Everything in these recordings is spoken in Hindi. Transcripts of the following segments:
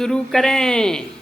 शुरू करें।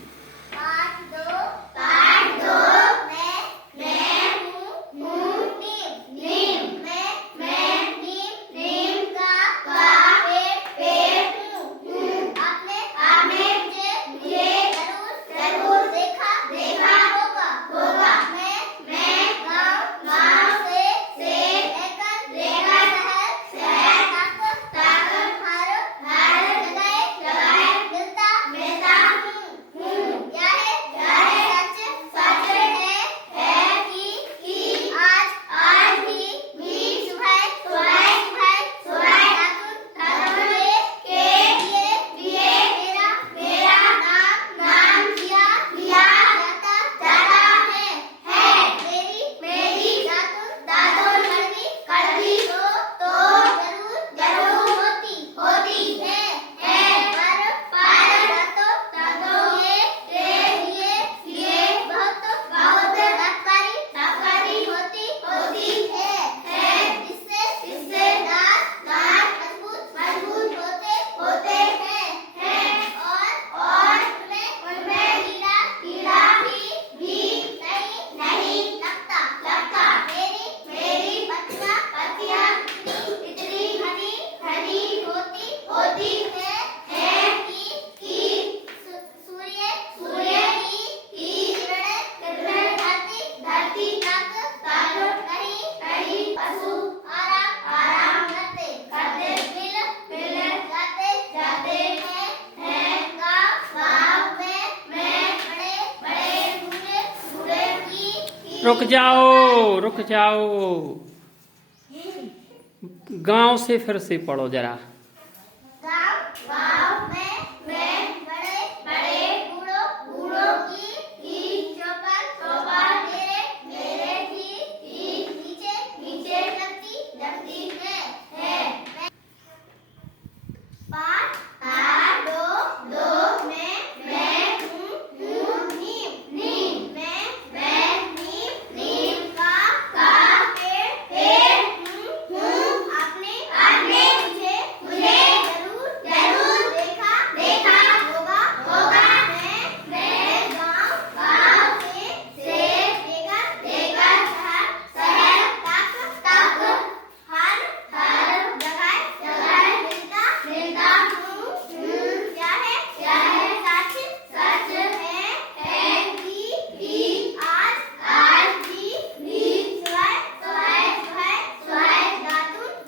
रुक जाओ, रुक जाओ। गांव से फिर से पढ़ो जरा। गाँव में बड़े बड़े बूढ़ों की चौपाल मेरे की नीचे लगती है। पाँच दो मैं हूँ नीम का पेड़ हूँ। आपने मुझे जरूर देखा होगा। मैं गाँव से लेकर शहर तक हर जगह मिलता हूँ। क्या है सच है कि आज भी सुबह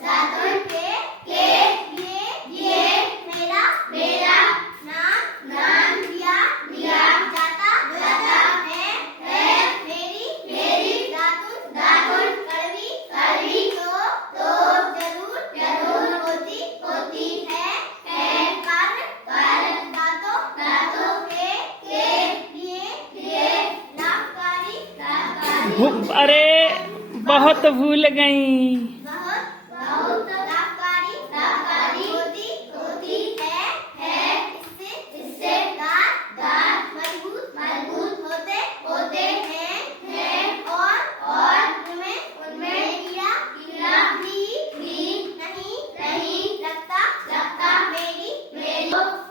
दातुन के लिए मेरा नाम लिया जाता है। मेरी दातुन कड़वी तो जरूर होती है। पर दांतों के लिए लाभकारी अरे बहुत भूल गई। बहुत लाभकारी होती है। इससे दांत मजबूत होते हैं और उनमें कीड़ा भी नहीं लगता। मेरी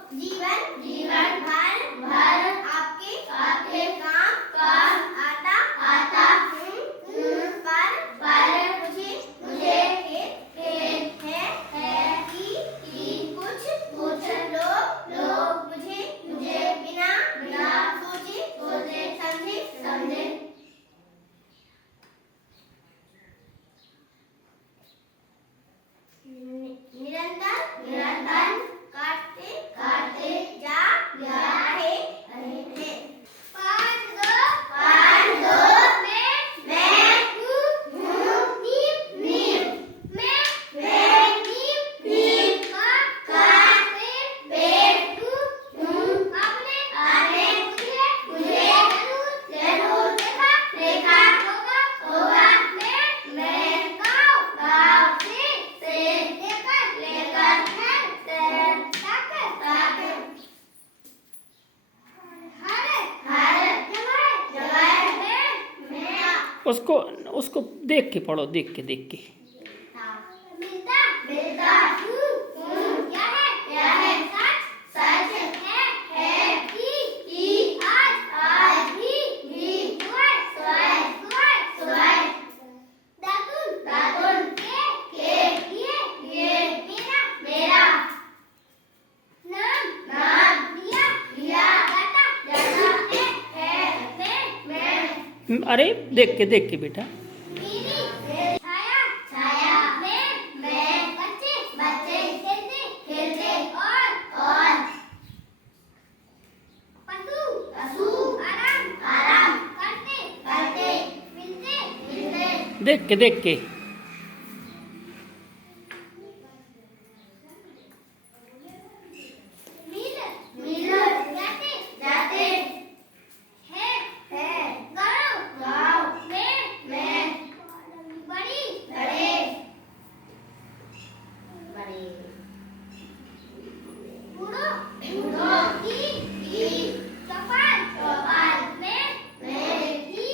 जीवन भर आपके काम आता हूँ। पर मुझे खेद है कि कुछ लोग मुझे बिना सोचे समझे निरंतर काटते जा रहे हैं। पाँच दो मैं हूँ नीम का पेड़ हूँ। आपने मुझे जरूर देखा होगा। मैं गाँव से लेकर हर जगह में उसको देख के पढ़ो, देख के मिलता हूँ। क्या है सच है अरे देख के बेटा। मीरी छाया छाया मैं बच्चे बच्चे खेलते खेलते और पशु पशु आराम आराम करते करते मिलते मिलते देख के मिल मिल जाते जाते है गाँव में बड़ी बड़े बड़े बूढ़ो बूढ़ो की चौपाल में ही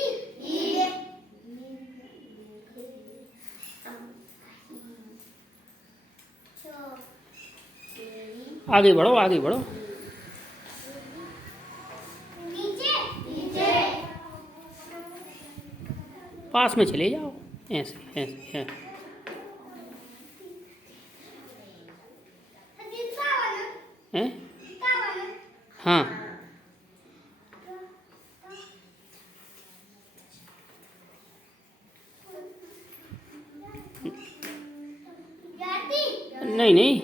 आगे बढ़ो। नीचे नीचे पास में चले जाओ, ऐसे है। हैं? हाँ नहीं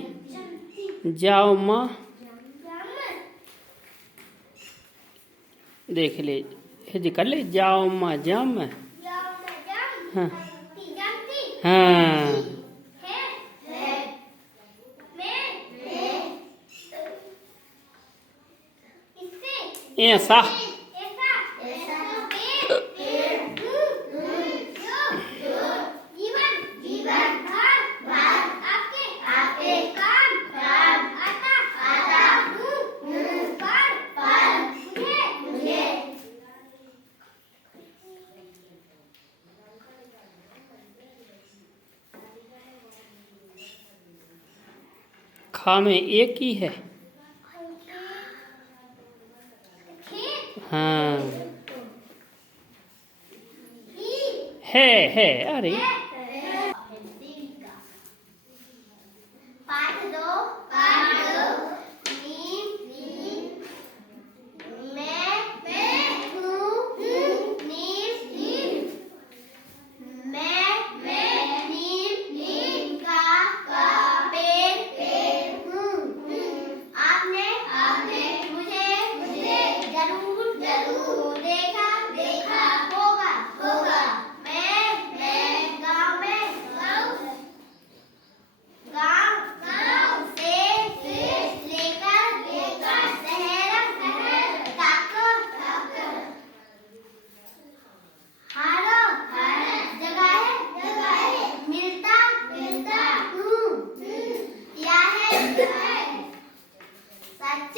जाओ माँ, देख ले हिज कर ले, जाओ माँ जाम। हाँ हाँ ऐसा खा में एक ही है। हाँ है अरे पाठ दो नीम मैं हूँ नीम मैं नीम का पेड़ हूँ। आपने मुझे जरूर देखा होगा। मैं गाँव से लेकर शहर तक हर जगह मिलता हूँ। यह सच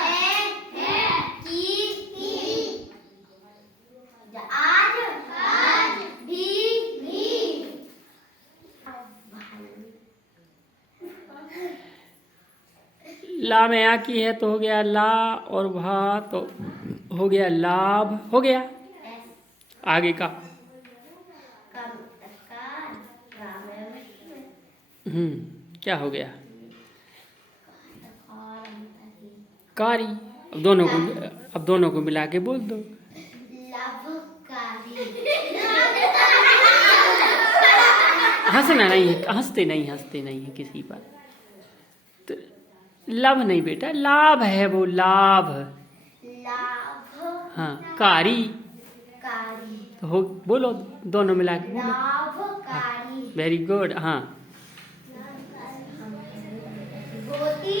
है कि आज भी ला में आ की है तो हो गया ला, और भा तो हो गया लाभ, हो गया। आगे का क्या हो गया? कारी। अब दोनों को मिला के बोल दो। हंसना नहीं है, हंसते नहीं है किसी पर। तो लाभ नहीं बेटा, लाभ है वो, लाभ। हाँ कारी तो हो, बोलो दोनों मिला के बोलो। Very good. हाँ होती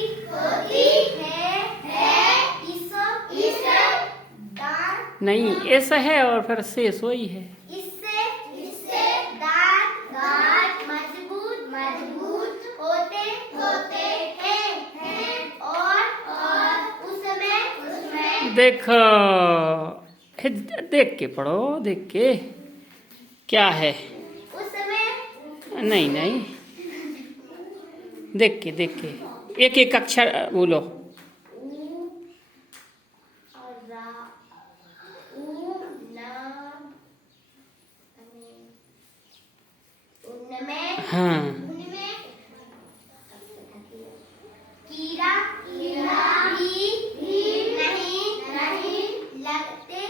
है इस नहीं, ऐसा है और फिर से सोई है। इससे दांत मजबूत होते हैं और उसमें देखो, देख के पढ़ो, देख के क्या है। उसमें नहीं देख के एक अक्षर बोलो। हाँ कीड़ा भी नहीं लगते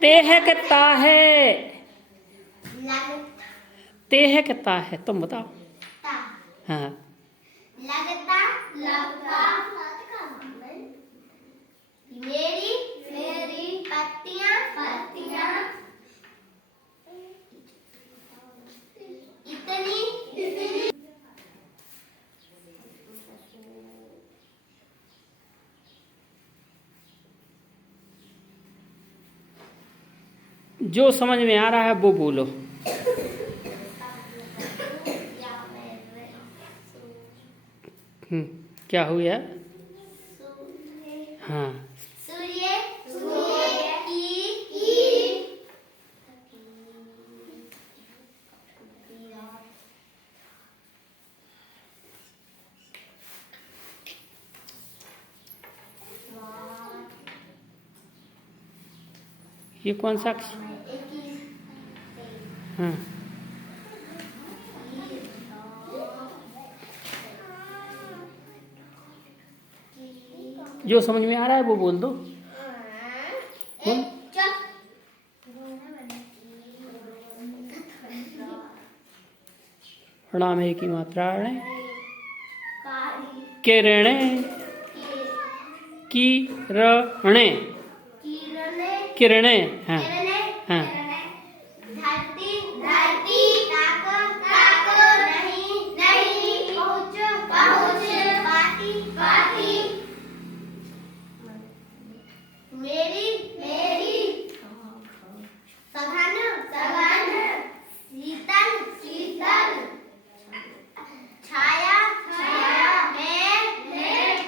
तेहकता है। लगता तेहकता है, तुम बताओ। हाँ, लगता लगता मेरी मेरी पत्तियां पत्तियां इतनी इतनी जो समझ में आ रहा है वो बोलो। क्या हो गया? हाँ, सूर्य सूर्य की ये कौन सा अक्षर? हाँ, जो समझ में आ रहा है वो बोल दो। बोल। प्रणाम है की मात्रा णे। किरणे किरणे किरणे। हाँ हाँ, धरती धरती ताको ताको नहीं नहीं पहुँच पहुँच पाती पाती मेरी मेरी सघन सघन शीतल शीतल छाया छाया है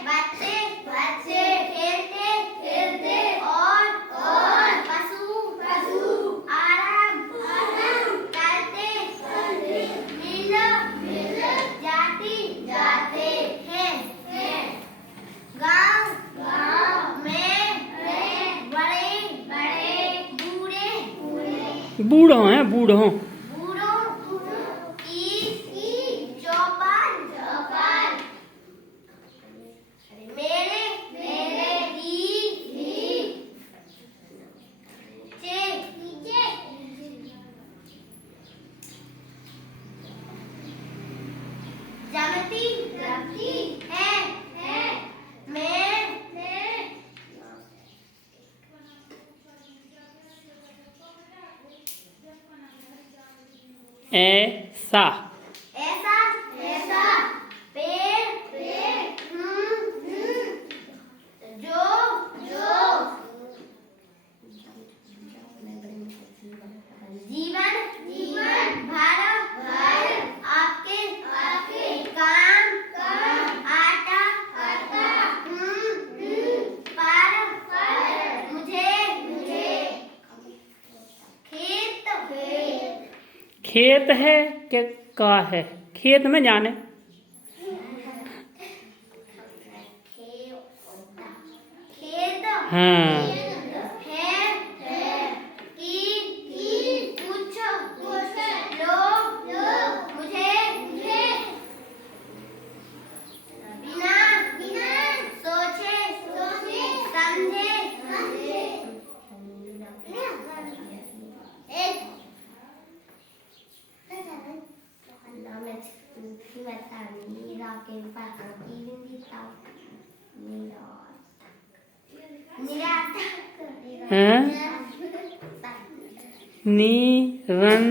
बच्चे बच्चे खेलते खेलते और पशु पशु आराम आराम करते करते मिल मिल जाती जाते हैं गाँव गाँव में बड़े बड़े बूढ़े बूढ़े बूढ़ों हैं बूढ़ों। बूढ़ों की चौपाल चौपाल मेरे मेरे ही नीचे जमती जमती है मैं ऐसा ऐसा ऐसा पेड़ पेड़ जो जो जीवन जीवन भर भर आपके आपके काम काम आता आता पर मुझे मुझे खेत खेत खेत है कि का है? खेत में जाने। खेत हाँ, है कि कुछ लोग मुझे बिना बिना सोचे सोचे समझे हैं? नी रन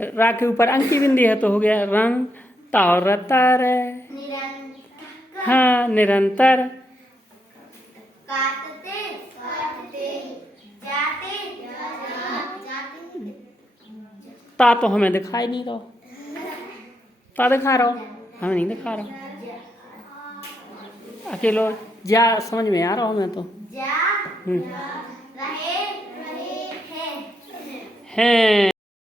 रा के ऊपर अंक की बिंदी है तो हो गया रन तारतर। हाँ, निरंतर। काटते काटते जाते जाते ता तो हमें दिखाई नहीं रहा। ता दिखा रहा हो, हमें नहीं दिखा रहा। अकेलो जा समझ में आ रहा हूँ मैं तो। जा रहे रहे हैं हैं।